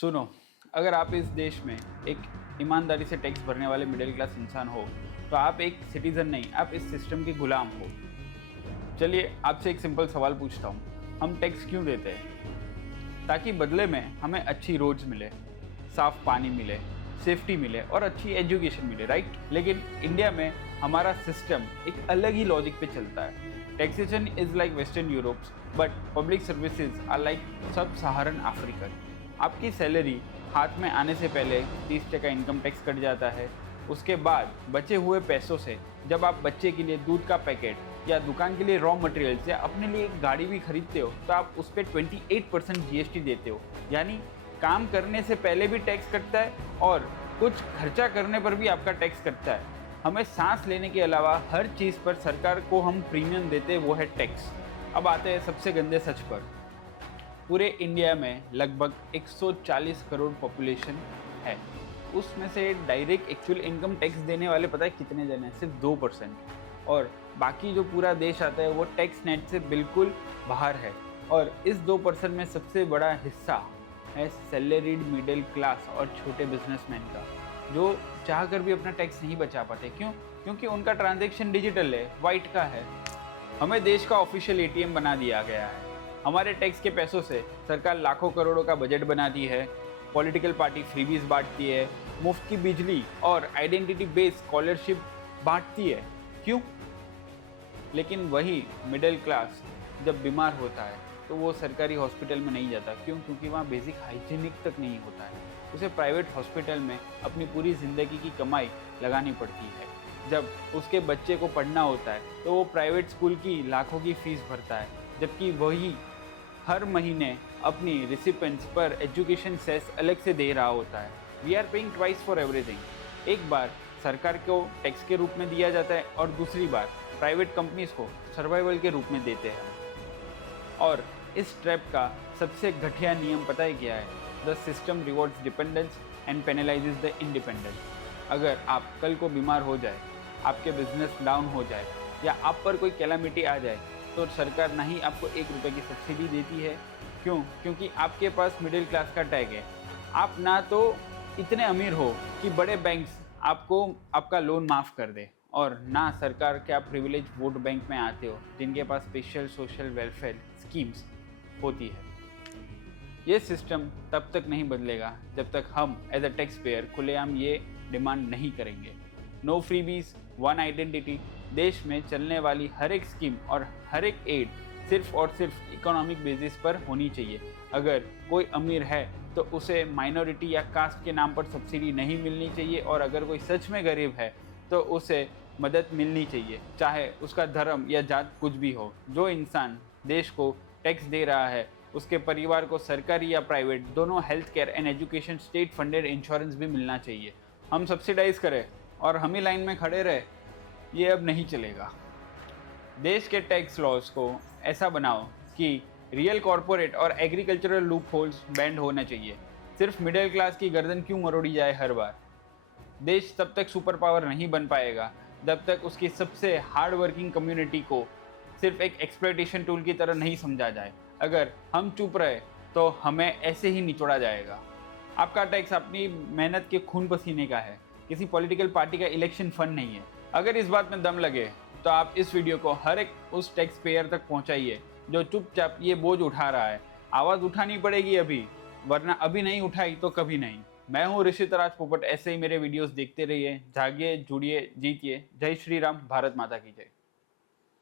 सुनो, अगर आप इस देश में एक ईमानदारी से टैक्स भरने वाले मिडिल क्लास इंसान हो तो आप एक सिटीजन नहीं, आप इस सिस्टम के गुलाम हो। चलिए आपसे एक सिंपल सवाल पूछता हूँ, हम टैक्स क्यों देते हैं? ताकि बदले में हमें अच्छी रोड्स मिले, साफ पानी मिले, सेफ्टी मिले और अच्छी एजुकेशन मिले, राइट? लेकिन इंडिया में हमारा सिस्टम एक अलग ही लॉजिक पे चलता है। Taxation is like western Europe but public services are like sub Saharan African. आपकी सैलरी हाथ में आने से पहले 30% इनकम टैक्स कट जाता है। उसके बाद बचे हुए पैसों से जब आप बच्चे के लिए दूध का पैकेट या दुकान के लिए रॉ मटेरियल्स या अपने लिए एक गाड़ी भी खरीदते हो तो आप उस पर 28% जीएसटी देते हो। यानी काम करने से पहले भी टैक्स कटता है और कुछ खर्चा करने पर भी आपका टैक्स कटता है। हमें सांस लेने के अलावा हर चीज़ पर सरकार को हम प्रीमियम देते हैं, वो है टैक्स। अब आते हैं सबसे गंदे सच पर। पूरे इंडिया में लगभग 140 करोड़ पॉपुलेशन है। उसमें से डायरेक्ट एक्चुअल इनकम टैक्स देने वाले पता है कितने जन हैं? सिर्फ 2%। और बाकी जो पूरा देश आता है वो टैक्स नेट से बिल्कुल बाहर है। और इस 2% में सबसे बड़ा हिस्सा है सैलरीड मिडिल क्लास और छोटे बिजनेसमैन का, जो चाहकर भी अपना टैक्स नहीं बचा पाते। क्यों? क्योंकि उनका ट्रांजैक्शन डिजिटल है, वाइट का है। हमें देश का ऑफिशियल एटीएम बना दिया गया है। हमारे टैक्स के पैसों से सरकार लाखों करोड़ों का बजट बनाती है, पॉलिटिकल पार्टी फ्रीबीज बांटती है, मुफ्त की बिजली और आइडेंटिटी बेस्ड स्कॉलरशिप बांटती है। क्यों? लेकिन वही मिडिल क्लास जब बीमार होता है तो वो सरकारी हॉस्पिटल में नहीं जाता। क्यों? क्योंकि वहाँ बेसिक हाइजीनिक तक नहीं होता है। उसे प्राइवेट हॉस्पिटल में अपनी पूरी ज़िंदगी की कमाई लगानी पड़ती है। जब उसके बच्चे को पढ़ना होता है तो वो प्राइवेट स्कूल की लाखों की फ़ीस भरता है, जबकि वही हर महीने अपनी रिसिपेंट्स पर एजुकेशन सेस अलग से दे रहा होता है। We are paying twice for everything. एक बार सरकार को टैक्स के रूप में दिया जाता है और दूसरी बार प्राइवेट कंपनीज को सर्वाइवल के रूप में देते हैं। और इस ट्रैप का सबसे घटिया नियम पता है क्या है? The system rewards dependence and penalises the independence. अगर आप कल को बीमार हो जाए, आपके बिजनेस डाउन हो जाए या आप पर कोई कैलामिटी आ जाए तो सरकार ना ही आपको 1 रुपये की सब्सिडी देती है। क्यों? क्योंकि आपके पास मिडिल क्लास का टैग है। आप ना तो इतने अमीर हो कि बड़े बैंक्स आपको आपका लोन माफ़ कर दे, और ना सरकार के आप प्रिविलेज वोट बैंक में आते हो जिनके पास स्पेशल सोशल वेलफेयर स्कीम्स होती है। ये सिस्टम तब तक नहीं बदलेगा जब तक हम एज अ टैक्स पेयर खुलेआम ये डिमांड नहीं करेंगे। No freebies, one identity. देश में चलने वाली हर एक स्कीम और हर एक एड सिर्फ और सिर्फ इकोनॉमिक बेसिस पर होनी चाहिए। अगर कोई अमीर है तो उसे माइनॉरिटी या कास्ट के नाम पर सब्सिडी नहीं मिलनी चाहिए, और अगर कोई सच में गरीब है तो उसे मदद मिलनी चाहिए, चाहे उसका धर्म या जात कुछ भी हो। जो इंसान देश को टैक्स दे रहा है उसके परिवार को सरकारी या प्राइवेट दोनों health care and education state funded insurance भी मिलना चाहिए। हम सब्सिडाइज करें और हम ही लाइन में खड़े रहे, ये अब नहीं चलेगा। देश के टैक्स लॉज को ऐसा बनाओ कि रियल कॉरपोरेट और एग्रीकल्चरल लूप होल्स बैंड होना चाहिए। सिर्फ मिडिल क्लास की गर्दन क्यों मरोड़ी जाए हर बार? देश तब तक सुपर पावर नहीं बन पाएगा जब तक उसकी सबसे हार्ड वर्किंग कम्युनिटी को सिर्फ एक एक्सप्लॉयटेशन टूल की तरह नहीं समझा जाए। अगर हम चुप रहे तो हमें ऐसे ही निचोड़ा जाएगा। आपका टैक्स अपनी मेहनत के खून पसीने का है, किसी पॉलिटिकल पार्टी का इलेक्शन फंड नहीं है। अगर इस बात में दम लगे तो आप इस वीडियो को हर एक उस टैक्स पेयर तक पहुंचाइए जो चुपचाप ये बोझ उठा रहा है। आवाज़ उठानी पड़ेगी अभी, वरना अभी नहीं उठाई तो कभी नहीं। मैं हूँ ऋषित राज पोपट। ऐसे ही मेरे वीडियोस देखते रहिए, जागिए, जुड़िए, जीतिए। जय श्री राम, भारत माता की जय।